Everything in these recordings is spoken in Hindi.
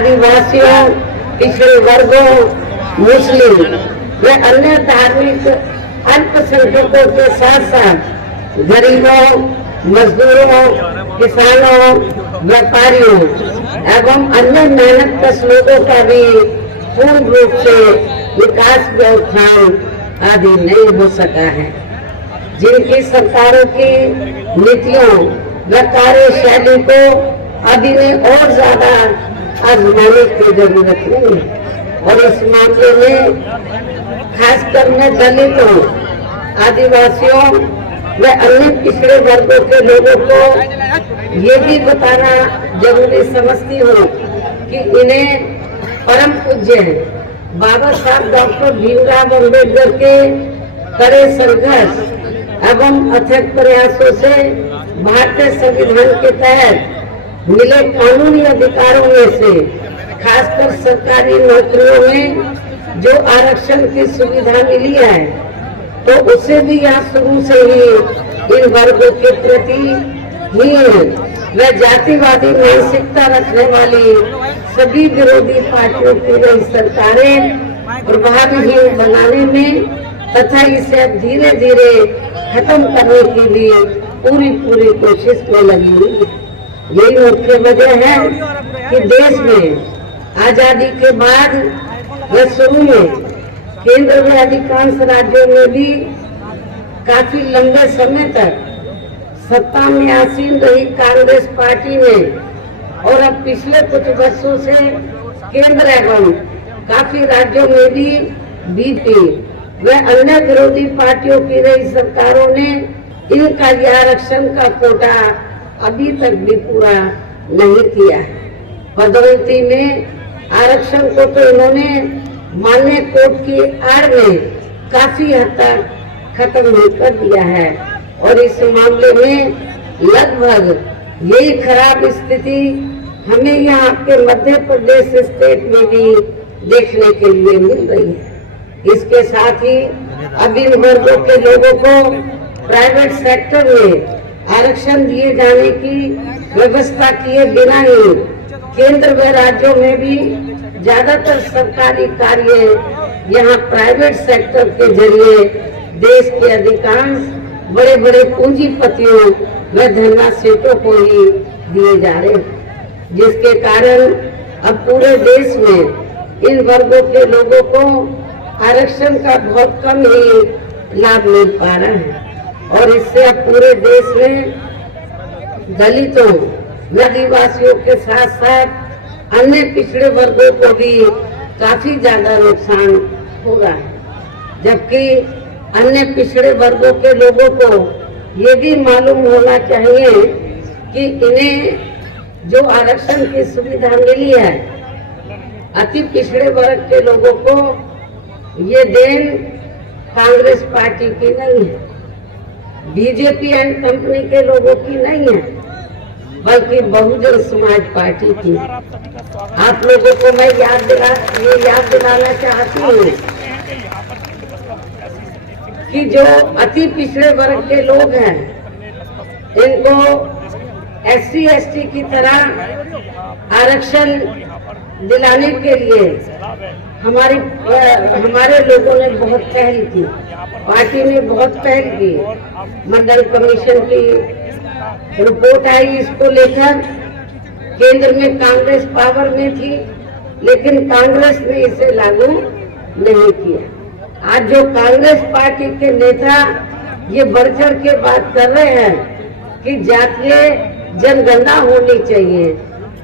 आदिवासियों, पिछड़े वर्गों, मुस्लिम व अन्य धार्मिक अल्पसंख्यकों के साथ साथ गरीबों, मजदूरों, किसानों, व्यापारियों एवं अन्य मेहनतकश लोगों का भी पूर्ण रूप से विकास व उत्थान आदि नहीं हो सका है। जिनकी सरकारों की नीतियों व कार्यशैली को अभी में और ज्यादा आजमाने की जरूरत नहीं है। और इस मामले में खासकर मैं दलितों, आदिवासियों व अन्य पिछड़े वर्गों के लोगों को ये भी बताना जरूरी समझती हूँ कि इन्हें परम पूज्य बाबा साहब डॉक्टर भीमराव अम्बेडकर के कड़े संघर्ष एवं अथक प्रयासों से भारतीय संविधान के तहत मिले कानूनी अधिकारों में से खासकर सरकारी नौकरियों में जो आरक्षण की सुविधा मिली है, तो उसे भी यहाँ शुरू से ही इन वर्गों के प्रति हीन व जातिवादी मानसिकता रखने वाली सभी विरोधी पार्टियों की नई सरकारें प्रभावहीन बनाने में तथा इसे धीरे धीरे खत्म करने की भी पूरी कोशिश में लगी हुई है। यही मुख्य वजह है कि देश में आजादी के बाद व शुरू में केंद्र में अधिकांश राज्यों में भी काफी लंबे समय तक सत्ता में आसीन रही कांग्रेस पार्टी ने और अब पिछले कुछ वर्षों से केंद्र एवं काफी राज्यों में भी बीजेपी व अन्य विरोधी पार्टियों की रही सरकारों ने इनका यह आरक्षण का कोटा अभी तक भी पूरा नहीं किया है। पदोन्नति में आरक्षण को तो इन्होंने मान्य कोर्ट की आड़ में काफी हद तक खत्म नहीं कर दिया है और इस मामले में लगभग यही खराब स्थिति हमें यहाँ के मध्य प्रदेश स्टेट में भी देखने के लिए मिल रही है। इसके साथ ही अब इन वर्गों के लोगों को प्राइवेट सेक्टर में आरक्षण दिए जाने की व्यवस्था किए बिना ही केंद्र व राज्यों में भी ज्यादातर सरकारी कार्य यहाँ प्राइवेट सेक्टर के जरिए देश के अधिकांश बड़े बड़े पूंजीपतियों व धनवासेठों को ही दिए जा रहे हैं, जिसके कारण अब पूरे देश में इन वर्गों के लोगों को आरक्षण का बहुत कम ही लाभ मिल पा रहा है और इससे अब पूरे देश में दलितों, आदिवासियों के साथ साथ अन्य पिछड़े वर्गों को भी काफी ज्यादा नुकसान हो रहा है। जबकि अन्य पिछड़े वर्गों के लोगों को ये भी मालूम होना चाहिए कि इन्हें जो आरक्षण की सुविधा मिली है, अति पिछड़े वर्ग के लोगों को ये देन कांग्रेस पार्टी की नहीं है, बीजेपी एंड कंपनी के लोगों की नहीं है, बल्कि बहुजन समाज पार्टी की। आप लोगों को मैं याद दिलाना चाहती हूँ कि जो अति पिछड़े वर्ग के लोग हैं, इनको SC ST की तरह आरक्षण दिलाने के लिए हमारे लोगों ने बहुत पहल की, पार्टी ने बहुत पहल की। मंडल कमीशन की रिपोर्ट आई इसको लेकर, केंद्र में कांग्रेस पावर में थी लेकिन कांग्रेस ने इसे लागू नहीं किया। आज जो कांग्रेस पार्टी के नेता ये बढ़ चढ़ के बात कर रहे हैं कि जातीय जनगणना होनी चाहिए,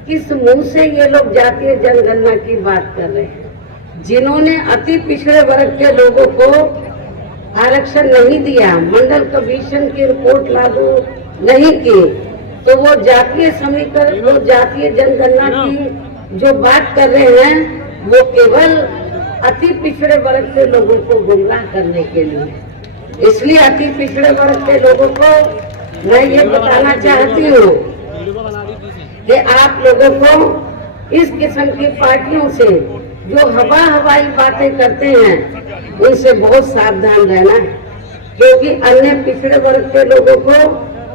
किस मुंह से ये लोग जातीय जनगणना की बात कर रहे हैं? जिन्होंने अति पिछड़े वर्ग के लोगों को आरक्षण नहीं दिया, मंडल कमीशन की रिपोर्ट लागू नहीं की, तो वो जातीय समीकरण, वो जातीय जनगणना की जो बात कर रहे हैं, वो केवल अति पिछड़े वर्ग के लोगों को गुमराह करने के लिए। इसलिए अति पिछड़े वर्ग के लोगों को मैं ये बताना चाहती हूँ कि आप लोगों को इस किस्म की पार्टियों से जो हवाई बातें करते हैं, उनसे बहुत सावधान रहना है, क्योंकि अन्य पिछड़े वर्ग के लोगों को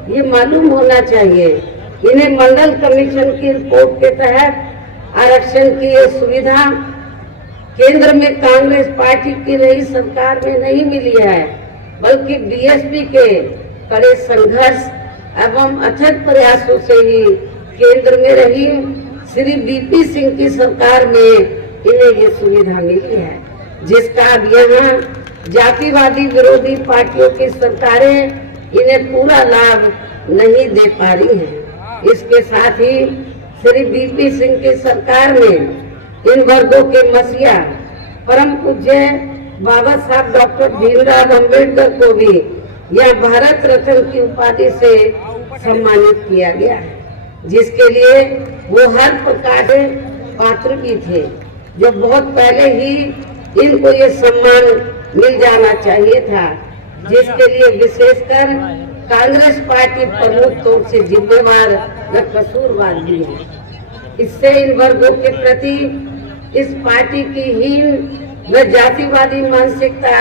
ये मालूम होना चाहिए, इन्हें मंडल कमीशन की रिपोर्ट के तहत आरक्षण की ये सुविधा केंद्र में कांग्रेस पार्टी की नई सरकार में नहीं मिली है, बल्कि बीएसपी के कड़े संघर्ष एवं अथक प्रयासों से ही केंद्र में रही श्री बीपी सिंह की सरकार में इन्हें ये सुविधा मिली है, जिसका अब यहाँ जातिवादी विरोधी पार्टियों की सरकारें इन्हें पूरा लाभ नहीं दे पा रही हैं। इसके साथ ही श्री बीपी सिंह की सरकार में इन वर्गों के मसीहा परम पूज्य बाबा साहब डॉक्टर भीमराव अंबेडकर को भी यह भारत रत्न की उपाधि से सम्मानित किया गया है, जिसके लिए वो हर प्रकार से पात्र भी थे। जो बहुत पहले ही इनको ये सम्मान मिल जाना चाहिए था, जिसके लिए विशेषकर कांग्रेस पार्टी प्रमुख तौर से जिम्मेवार व कसूरवार भी है। इससे इन वर्गों के प्रति इस पार्टी की हीन व जातिवादी मानसिकता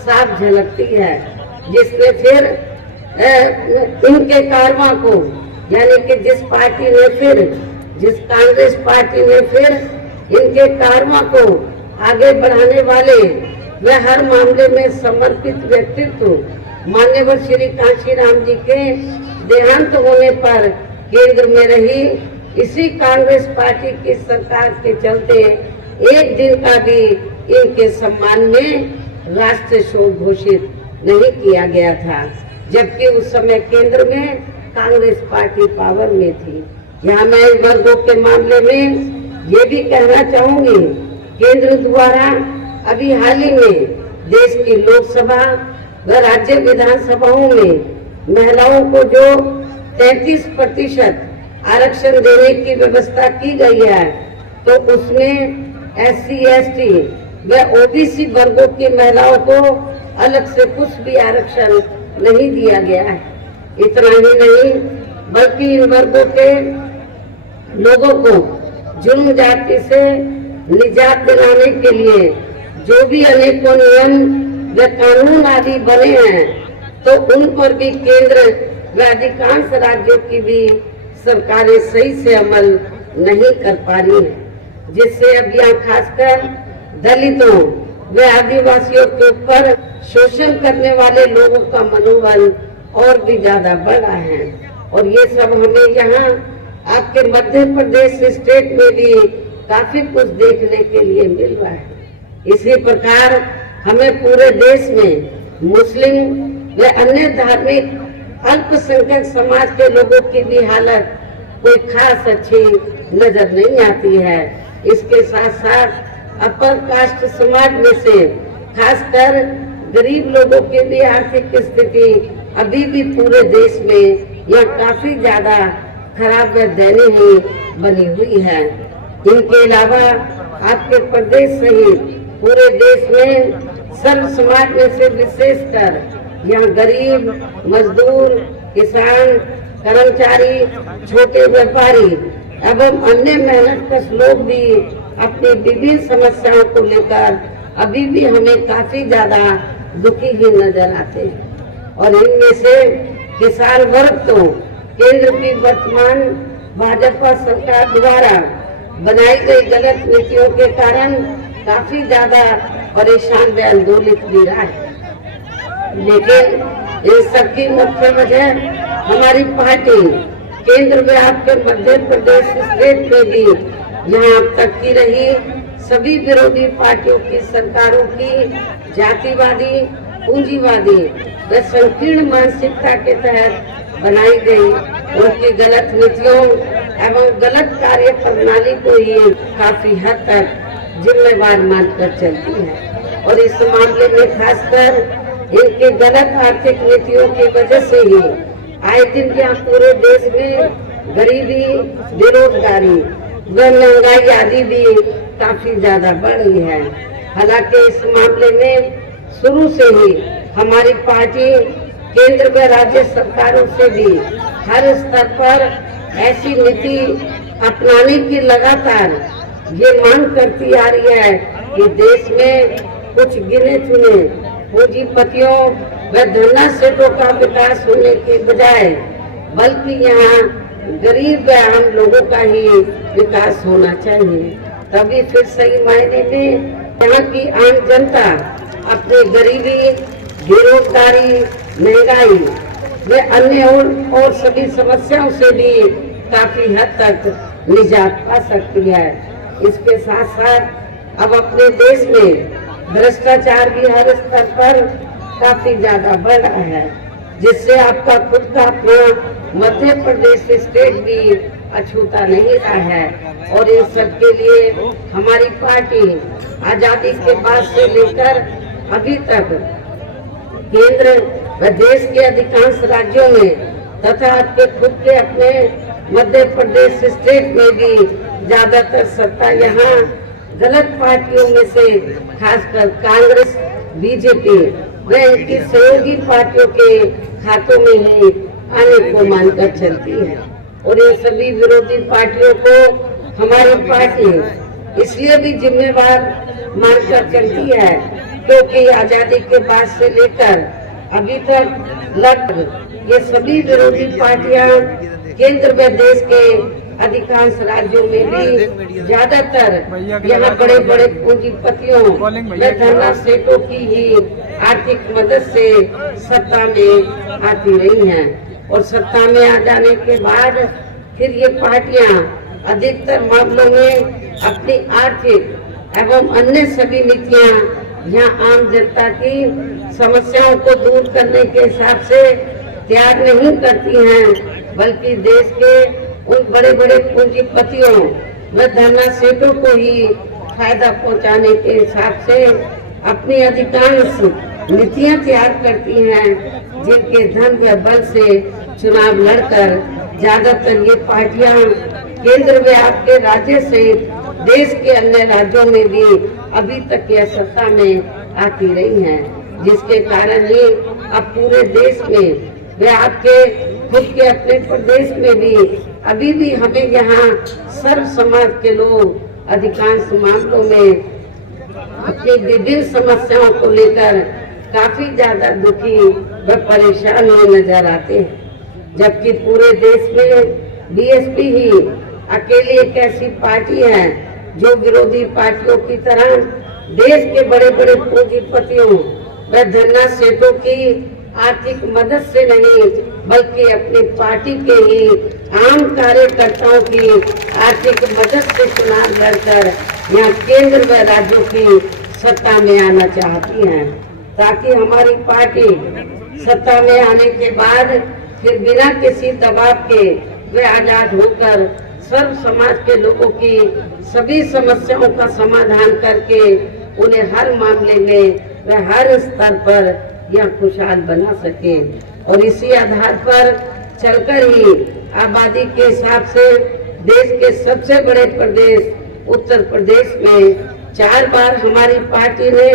साफ झलकती है, जिसने फिर इनके कारवा को, यानी कि जिस कांग्रेस पार्टी ने फिर इनके कारवा को आगे बढ़ाने वाले व हर मामले में समर्पित व्यक्तित्व माननीय श्री कांशीराम जी के देहांत होने पर केंद्र में रही इसी कांग्रेस पार्टी की सरकार के चलते एक दिन का भी इनके सम्मान में राष्ट्रीय शोक घोषित नहीं किया गया था, जबकि उस समय केंद्र में कांग्रेस पार्टी पावर में थी। यहाँ मैं इन वर्गों के मामले में ये भी कहना चाहूंगी, केंद्र द्वारा अभी हाल ही में देश की लोकसभा व राज्य विधानसभाओं में महिलाओं को जो 33% आरक्षण देने की व्यवस्था की गई है, तो उसमें SC, ST व OBC वर्गों की महिलाओं को अलग से कुछ भी आरक्षण नहीं दिया गया है। इतना ही नहीं, बल्कि इन वर्गों के लोगों को जुर्म जाति से निजात दिलाने के लिए जो भी अनेकों नियम व कानून आदि बने हैं, तो उन पर भी केंद्र व अधिकांश राज्यों की भी सरकारें सही से अमल नहीं कर पा रही है, जिससे अब यहाँ खासकर दलितों व आदिवासियों के ऊपर शोषण करने वाले लोगों का मनोबल और भी ज्यादा बढ़ रहा है। और ये सब हमें यहाँ आपके मध्य प्रदेश स्टेट में भी काफी कुछ देखने के लिए मिल रहा है। इसी प्रकार हमें पूरे देश में मुस्लिम व अन्य धार्मिक अल्पसंख्यक समाज के लोगों की भी हालत कोई खास अच्छी नजर नहीं आती है। इसके साथ साथ अपर कास्ट समाज में से खासकर गरीब लोगों की भी आर्थिक स्थिति अभी भी पूरे देश में यह काफी ज्यादा खराब व दयनीय बनी हुई है। इनके अलावा आपके प्रदेश सहित पूरे देश में सर्व समाज में से विशेषकर यहाँ गरीब, मजदूर, किसान, कर्मचारी, छोटे व्यापारी एवं अन्य मेहनतकश लोग भी अपनी विभिन्न समस्याओं को लेकर अभी भी हमें काफी ज्यादा दुखी ही नजर आते हैं। और इनमें से किसान वर्ग तो केंद्र की वर्तमान भाजपा सरकार द्वारा बनाई गई गलत नीतियों के कारण काफी ज्यादा परेशान व आंदोलित भी रहा है। लेकिन इन सबकी मुख्य वजह हमारी पार्टी केंद्र में आपके मध्य प्रदेश स्टेट में भी यहाँ अब तक की रही सभी विरोधी पार्टियों की सरकारों की जातिवादी, पूंजीवादी व संकीर्ण मानसिकता के तहत बनाई गई उनकी गलत नीतियों एवं गलत कार्य प्रणाली को ये काफी हद तक जिम्मेवार मानकर चलती है। और इस मामले में खासकर इनके गलत आर्थिक नीतियों की वजह से ही आए दिन यहाँ पूरे देश में गरीबी, बेरोजगारी व महंगाई आदि भी काफी ज्यादा बढ़ रही है। हालांकि इस मामले में शुरू से ही हमारी पार्टी केंद्र व राज्य सरकारों से भी हर स्तर पर ऐसी नीति अपनाने की लगातार ये मांग करती आ रही है कि देश में कुछ गिने चुने पूंजीपतियों व धनासेठों का विकास होने के बजाय बल्कि यहाँ गरीब व आम लोगों का ही विकास होना चाहिए। तभी फिर सही मायने में यहाँ की आम जनता अपनी गरीबी, बेरोजगारी, महंगाई व अन्य और सभी समस्याओं से भी काफी हद तक निजात पा सकती है। इसके साथ साथ अब अपने देश में भ्रष्टाचार भी हर स्तर पर काफी ज्यादा बढ़ रहा है, जिससे आपका खुद का अपना मध्य प्रदेश स्टेट भी अछूता नहीं रहा है। और इन सब के लिए हमारी पार्टी आजादी के बाद से लेकर अभी तक केंद्र व देश के अधिकांश राज्यों में तथा आपके खुद के अपने मध्य प्रदेश स्टेट में भी ज्यादातर सत्ता यहाँ गलत पार्टियों में से खासकर कांग्रेस, बीजेपी व इनकी सहयोगी पार्टियों के हाथों में ही आने को मानकर चलती है। और ये सभी विरोधी पार्टियों को हमारी पार्टी इसलिए भी जिम्मेवार मानकर चलती है क्योंकि आजादी के बाद से लेकर अभी तक लगभग ये सभी विरोधी पार्टियां केंद्र व देश के अधिकांश राज्यों में भी ज्यादातर यहाँ बड़े बड़े पूंजीपतियों व धनना सेठों की ही आर्थिक मदद से सत्ता में आती रही हैं। और सत्ता में आ जाने के बाद फिर ये पार्टियां अधिकतर मामलों में अपनी आर्थिक एवं अन्य सभी नीतियां यहाँ आम जनता की समस्याओं को दूर करने के हिसाब से त्याग नहीं करती हैं, बल्कि देश के उन बड़े बड़े पूंजीपतियों व धनना सेठों को ही फायदा पहुंचाने के हिसाब से अपनी अधिकांश नीतियां तैयार करती हैं, जिनके धन व बल से चुनाव लड़कर ज्यादातर ये पार्टियां केंद्र व आपके राज्य सहित देश के अन्य राज्यों में भी अभी तक यह सत्ता में आती रही हैं, जिसके कारण ही अब पूरे देश में व आपके खुद के अपने प्रदेश में भी अभी भी हमें यहाँ सर्व समाज के लोग अधिकांश मामलों में अपनी विभिन्न समस्याओं को लेकर काफी ज्यादा दुखी व परेशान हुए नजर आते हैं। जबकि पूरे देश में बीएसपी ही अकेली एक ऐसी पार्टी है जो विरोधी पार्टियों की तरह देश के बड़े बड़े पूंजीपतियों व धनना सेठों की आर्थिक मदद से नहीं बल्कि अपनी पार्टी के ही आम कार्यकर्ताओं की आर्थिक मदद से चुनाव लड़कर यहाँ केंद्र व राज्यों की सत्ता में आना चाहती हैं, ताकि हमारी पार्टी सत्ता में आने के बाद फिर बिना किसी दबाव के वे आजाद होकर सर्व समाज के लोगों की सभी समस्याओं का समाधान करके उन्हें हर मामले में व हर स्तर पर यह खुशहाल बना सके। और इसी आधार पर चलकर ही आबादी के हिसाब से देश के सबसे बड़े प्रदेश उत्तर प्रदेश में 4 बार हमारी पार्टी ने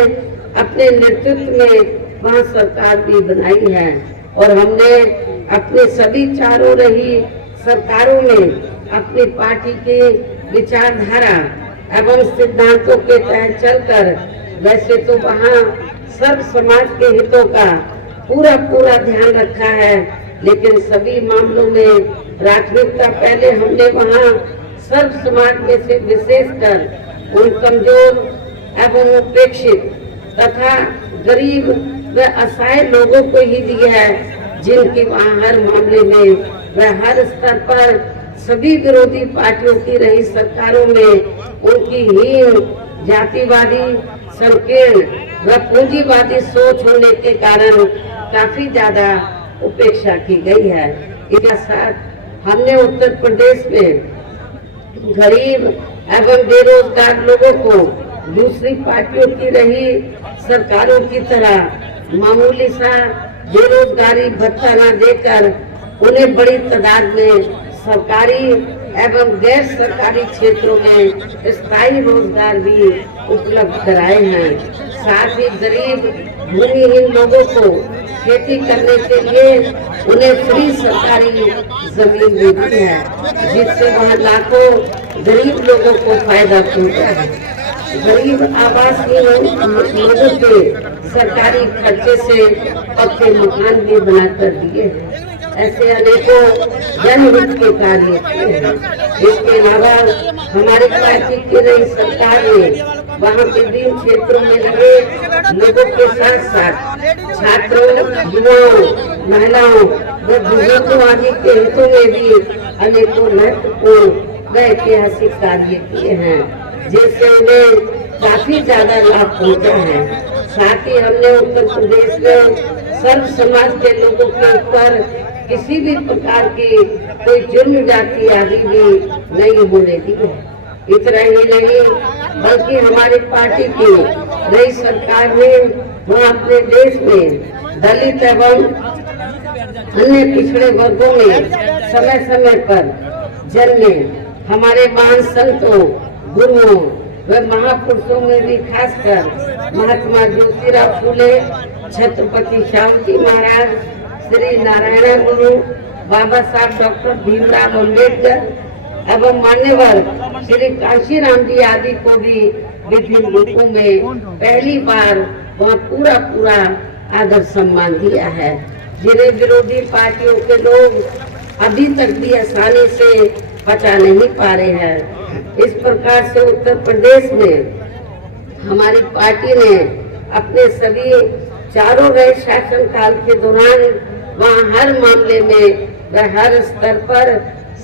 अपने नेतृत्व में वहाँ सरकार भी बनाई है। और हमने अपने सभी चारों रही सरकारों में अपनी पार्टी की विचारधारा एवं सिद्धांतों के तहत चलकर वैसे तो वहाँ सर्व समाज के हितों का पूरा ध्यान रखा है, लेकिन सभी मामलों में प्राथमिकता पहले हमने वहाँ सर्व समाज में से विशेषकर उन कमजोर एवं उपेक्षित तथा गरीब व असहाय लोगों को ही दिया है, जिनकी वहाँ हर मामले में व हर स्तर पर सभी विरोधी पार्टियों की रही सरकारों में उनकी हीन, जातिवादी, संकीर्ण व पूंजीवादी सोच होने के कारण काफी ज्यादा उपेक्षा की गई है। इसके साथ हमने उत्तर प्रदेश में गरीब एवं बेरोजगार लोगों को दूसरी पार्टियों की रही सरकारों की तरह मामूली सा बेरोजगारी भत्ता न देकर उन्हें बड़ी तादाद में सरकारी एवं गैर सरकारी क्षेत्रों में स्थायी रोजगार भी उपलब्ध कराए हैं। साथ ही गरीब भूमिहीन लोगों को खेती करने के लिए उन्हें फ्री सरकारी जमीन भी दी है, जिससे वहाँ लाखों गरीब लोगों को फायदा पहुँचा है। गरीब आवासीय लोगों के सरकारी खर्चे से पक्के मकान भी बनाकर दिए हैं। ऐसे अनेकों जनहित के कार्य किए हैं। इसके अलावा हमारी पार्टी की नई सरकार ने वहाँ विभिन्न क्षेत्रों में लगे लोगों के साथ साथ छात्रों, युवाओं, महिलाओं व बुजुर्गों आदि के हितों में भी अनेकों महत्वपूर्ण व ऐतिहासिक कार्य किए हैं, जिससे उन्हें काफी ज्यादा लाभ पहुँचा है। साथ ही हमने उत्तर प्रदेश में सर्व समाज के लोगों के ऊपर किसी भी प्रकार की कोई जुर्म जाति आदि भी नहीं होने दी है। इतना ही नहीं बल्कि हमारी पार्टी की नई सरकार ने वह अपने देश में दलित एवं अन्य पिछड़े वर्गों में समय समय पर जन्मे हमारे महान संतों, गुरुओं व महापुरुषों में भी खासकर महात्मा ज्योतिराव फूले, छत्रपति श्यामजी महाराज, श्री नारायण गुरु, बाबा साहब डॉक्टर भीमराव अम्बेडकर एवं मान्यवर श्री कांशीराम जी आदि को भी विभिन्न रूपों में पहली बार वहाँ पूरा आदर सम्मान दिया है, जिन्हें विरोधी पार्टियों के लोग अभी तक भी आसानी से पचा नहीं पा रहे हैं। इस प्रकार से उत्तर प्रदेश में हमारी पार्टी ने अपने सभी चारों रहे शासन काल के दौरान वहाँ हर मामले में व हर स्तर पर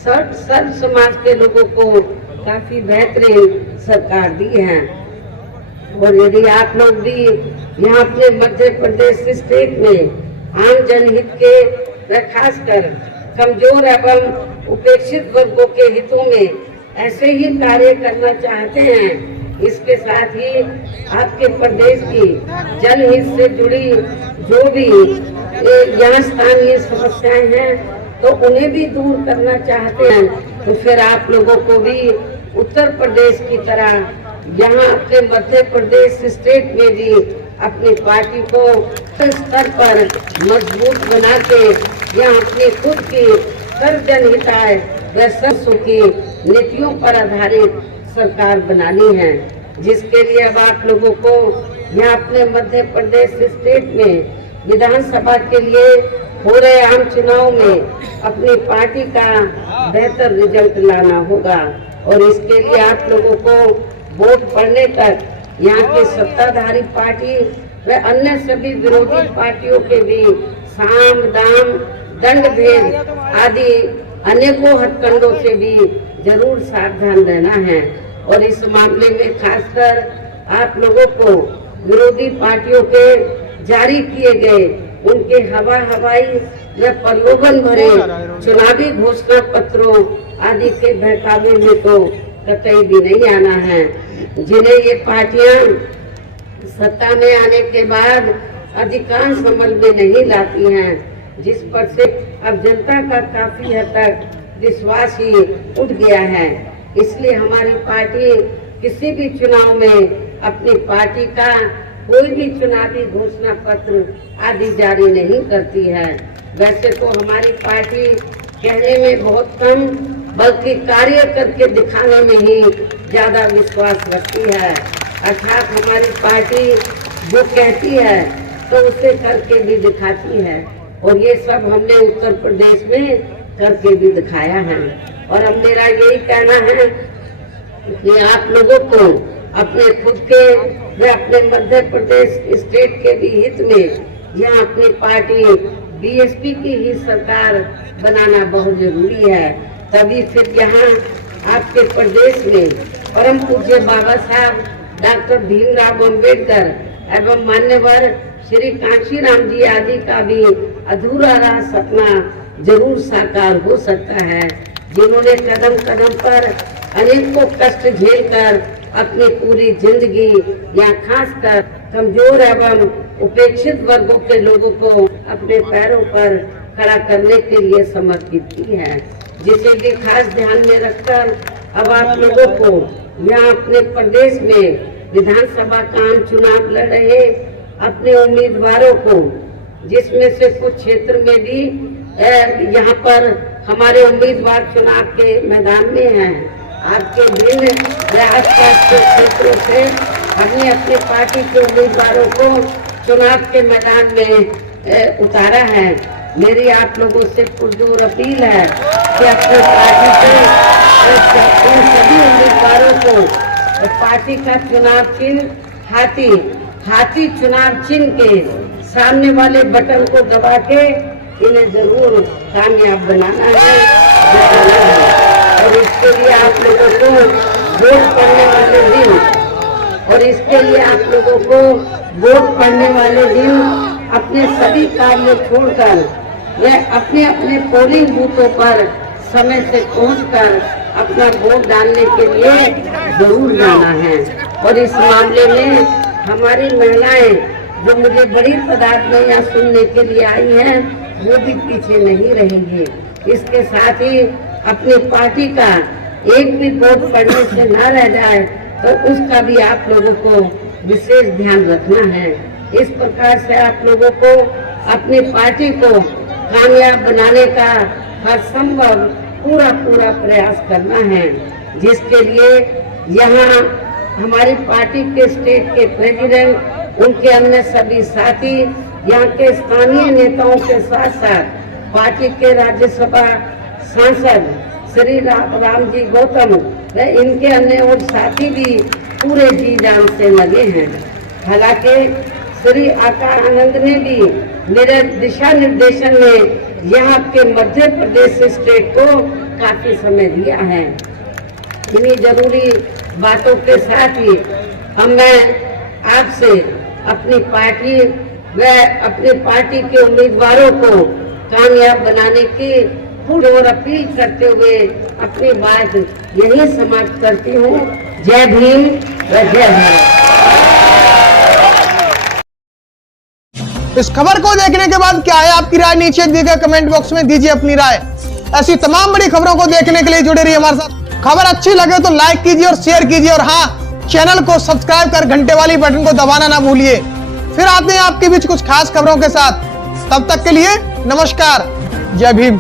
सर्व समाज के लोगों को काफी बेहतरीन सरकार दी है। और यदि आप लोग भी यहाँ अपने मध्य प्रदेश स्टेट में आम जनहित के व खासकर कमजोर एवं उपेक्षित वर्गों के हितों में ऐसे ही कार्य करना चाहते हैं, इसके साथ ही आपके प्रदेश की जनहित से जुड़ी जो भी यहाँ स्थानीय समस्याएं हैं तो उन्हें भी दूर करना चाहते हैं, तो फिर आप लोगों को भी उत्तर प्रदेश की तरह यहाँ अपने मध्य प्रदेश स्टेट में भी अपनी पार्टी को स्तर पर मजबूत बना के यहाँ अपनी खुद की सर्व जनहिताय व सर्वसुखी नीतियों पर आधारित सरकार बनानी है, जिसके लिए अब आप लोगों को यहाँ अपने मध्य प्रदेश स्टेट में विधानसभा के लिए हो रहे आम चुनाव में अपनी पार्टी का बेहतर रिजल्ट लाना होगा। और इसके लिए आप लोगों को वोट पड़ने तक यहाँ की सत्ताधारी पार्टी व अन्य सभी विरोधी पार्टियों के भी साम दाम दंड भेद आदि अनेकों हथकंडों से भी जरूर सावधान रहना है। और इस मामले में खासकर आप लोगों को विरोधी पार्टियों के जारी किए गए उनके हवाई व प्रलोभन भरे चुनावी घोषणा पत्रों आदि के बहकावे में तो कतई भी नहीं आना है, जिन्हें ये पार्टियां सत्ता में आने के बाद अधिकांश अमल में नहीं लाती हैं, जिस पर से अब जनता का काफी हद तक विश्वास ही उठ गया है। इसलिए हमारी पार्टी किसी भी चुनाव में अपनी पार्टी का कोई भी चुनावी घोषणा पत्र आदि जारी नहीं करती है। वैसे तो हमारी पार्टी कहने में बहुत कम बल्कि कार्य करके दिखाने में ही ज्यादा विश्वास रखती है। अर्थात हमारी पार्टी जो कहती है तो उसे करके भी दिखाती है, और ये सब हमने उत्तर प्रदेश में करके भी दिखाया है। और अब मेरा यही कहना है कि आप लोगों को अपने खुद के व अपने मध्य प्रदेश स्टेट के भी हित में यहाँ अपनी पार्टी बीएसपी की ही सरकार बनाना बहुत जरूरी है। तभी फिर यहाँ आपके प्रदेश में परम पूज्य बाबा साहब डॉक्टर भीमराव अम्बेडकर एवं मान्यवर श्री कांशीराम जी आदि का भी अधूरा रहा सपना जरूर साकार हो सकता है, जिन्होंने कदम कदम पर अनेकों कष्ट झेलकर अपनी पूरी जिंदगी या खासकर कमजोर एवं उपेक्षित वर्गों के लोगों को अपने पैरों पर खड़ा करने के लिए समर्पित की है, जिसे भी खास ध्यान में रखकर अब आप लोगों को यहाँ अपने प्रदेश में विधानसभा का आम चुनाव लड़ रहे अपने उम्मीदवारों को, जिसमें से कुछ क्षेत्र में भी यहाँ पर हमारे उम्मीदवार चुनाव के मैदान में हैं। आपके भिन्न आसपास के क्षेत्रों से हमने अपनी पार्टी के उम्मीदवारों को चुनाव के मैदान में उतारा है। मेरी आप लोगों से पुरजोर अपील है कि अपनी पार्टी से उन सभी उम्मीदवारों को पार्टी का चुनाव चिन्ह हाथी चुनाव चिन्ह के सामने वाले बटन को दबा के इन्हें जरूर कामयाब बनाना है, जिताना है। और इसके लिए आप लोगों को वोट पड़ने वाले दिन अपने सभी कार्य छोड़कर वह अपने पोलिंग बूथों पर समय से पहुंचकर अपना वोट डालने के लिए जरूर जाना है। और इस मामले में हमारी महिलाएं जो मुझे बड़ी तादाद में यहाँ सुनने के लिए आई हैं, वो भी पीछे नहीं रहेंगी। इसके साथ ही अपनी पार्टी का एक भी वोट पड़ने से न रह जाए तो उसका भी आप लोगों को विशेष ध्यान रखना है। इस प्रकार से आप लोगों को अपनी पार्टी को कामयाब बनाने का हर संभव पूरा प्रयास करना है, जिसके लिए यहाँ हमारी पार्टी के स्टेट के प्रेसिडेंट, उनके अन्य सभी साथी, यहाँ के स्थानीय नेताओं के साथ साथ पार्टी के राज्यसभा सांसद श्री राम जी गौतम व इनके अन्य और साथी भी पूरे जी जान से लगे हैं। हालांकि श्री आकाश आनंद ने भी मेरे दिशा निर्देशन में यहाँ के मध्य प्रदेश स्टेट को काफी समय दिया है। इन्हीं जरूरी बातों के साथ ही अब मैं आपसे अपनी पार्टी व अपनी पार्टी के उम्मीदवारों को कामयाब बनाने की पुरजोर अपील करते हुए अपनी बात यही समाप्त करती हूँ। जय भीम व जय भारत। इस खबर को देखने के बाद क्या है आपकी राय, नीचे दिए गए कमेंट बॉक्स में दीजिए अपनी राय। ऐसी तमाम बड़ी खबरों को देखने के लिए जुड़े रहिए हमारे साथ। खबर अच्छी लगे तो लाइक कीजिए और शेयर कीजिए, और हाँ, चैनल को सब्सक्राइब कर घंटे वाली बटन को दबाना ना भूलिए। फिर आते हैं आपके बीच कुछ खास खबरों के साथ। तब तक के लिए नमस्कार, जय भीम।